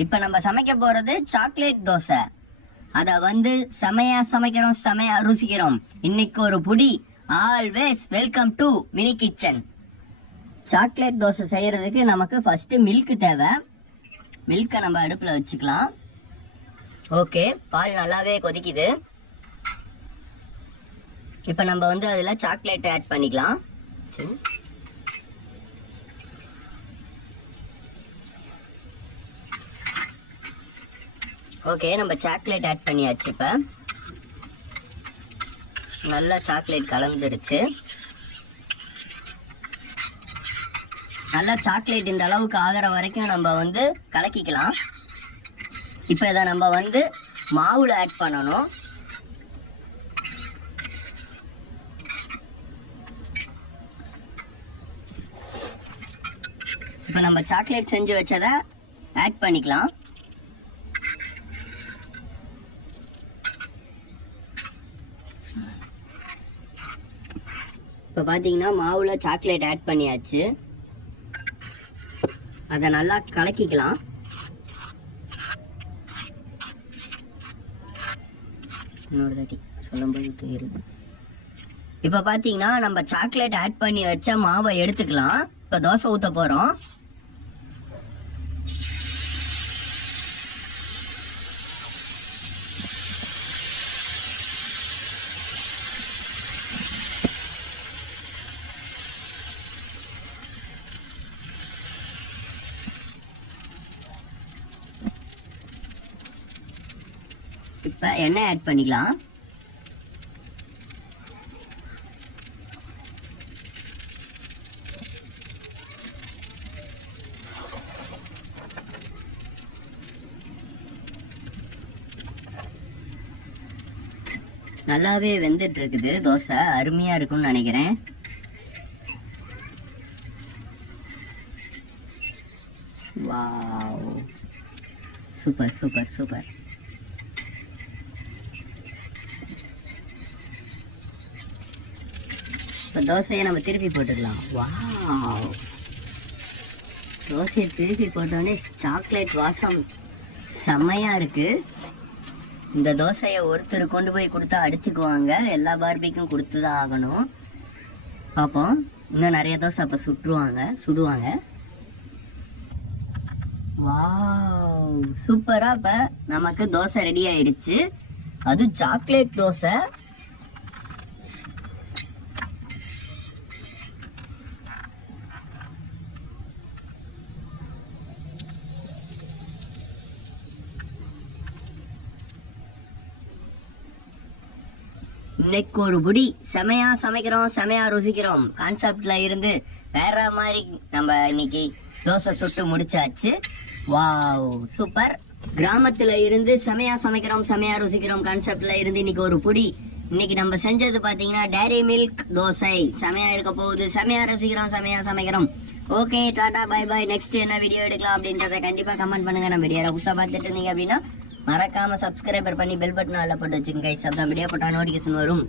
இப்போ நம்ம சமைக்க போறது சாக்லேட் தோசை. அதை வந்து செமையா சமைக்கிறோம், செமையா ருசிக்கிறோம். இன்னைக்கு ஒரு புடி. Always welcome to mini kitchen. Chocolate dosa செய்யறதுக்கு நமக்கு ஃபர்ஸ்ட் மில்க் தேவை. மில்கை நம்ம அடுப்புல வச்சுக்கலாம். ஓகே, பால் நல்லாவே கொதிக்குது. இப்போ நம்ம வந்து அதில் சாக்லேட் ஆட் பண்ணிக்கலாம். ஓகே, நம்ம சாக்லேட் ஆட் பண்ணியாச்சு. இப்போ நல்லா சாக்லேட் கலந்துருச்சு. நல்லா சாக்லேட் இந்த அளவுக்கு ஆகிற வரைக்கும் நம்ம வந்து கலக்கிக்கலாம். இப்போ இதை நம்ம வந்து மாவுல ஆட் பண்ணணும். இப்போ நம்ம சாக்லேட் செஞ்சு வச்சதை ஆட் பண்ணிக்கலாம். இப்போ பார்த்தீங்கன்னா மாவுல சாக்லேட் ஆட் பண்ணியாச்சு. அதை நல்லா கலக்கிக்கலாம். இன்னொரு தாட்டி சொல்லும்போது தெரியுது. இப்போ பார்த்தீங்கன்னா நம்ம சாக்லேட் ஆட் பண்ணி வச்ச மாவை எடுத்துக்கலாம். இப்போ தோசை ஊற்ற போகிறோம். இப்போ எண்ணெய் ஆட் பண்ணிக்கலாம். நல்லாவே வெந்துட்டு இருக்குது. தோசை அருமையா இருக்கும்னு நினைக்கிறேன். Wow, super super super. இப்போ தோசையை நம்ம திருப்பி போட்டுக்கலாம். வாவ், தோசையை திருப்பி போட்டோடனே சாக்லேட் வாசம் செம்மையாக இருக்குது. இந்த தோசையை ஒருத்தர் கொண்டு போய் கொடுத்தா அடிச்சுக்குவாங்க. எல்லா பார்பிக்கும் கொடுத்து தான் ஆகணும். பார்ப்போம், இன்னும் நிறைய தோசை அப்போ சுடுவாங்க. வாவ், சூப்பராக இப்போ நமக்கு தோசை ரெடி ஆயிடுச்சு. அது சாக்லேட் தோசை. இன்னைக்கு ஒரு புடி. செமையா சமைக்கிறோம், செமையா ருசிக்கிறோம் கான்செப்ட்ல இருந்து வேற மாதிரி நம்ம இன்னைக்கு தோசை சுட்டு முடிச்சாச்சு. Wow, super. கிராமத்துல இருந்து செமையா சமைக்கிறோம், செமையா ருசிக்கிறோம் கான்செப்ட்ல இருந்து இன்னைக்கு ஒரு புடி. இன்னைக்கு நம்ம செஞ்சது பாத்தீங்கன்னா டேரி மில்க் தோசை. செமையா இருக்க போகுது. செமையா ருசிக்கிறோம், செமையா சமைக்கிறோம். Okay, tata, bye bye. Next என்ன வீடியோ எடுக்கலாம் அப்படின்றத கண்டிப்பா கமெண்ட் பண்ணுங்க. நம்ம வீடியோ புதுசா பார்த்துட்டு இருந்தீங்க அப்படின்னா மறக்காம சப்ஸ்கிரைபர் பண்ணி பெல் பட்டன் ஆல்ல போட்டு வச்சுங்க கைஸ். அப்பதான் வீடியோ போட்டா நோட்டிஃபிகேஷன் வரும்.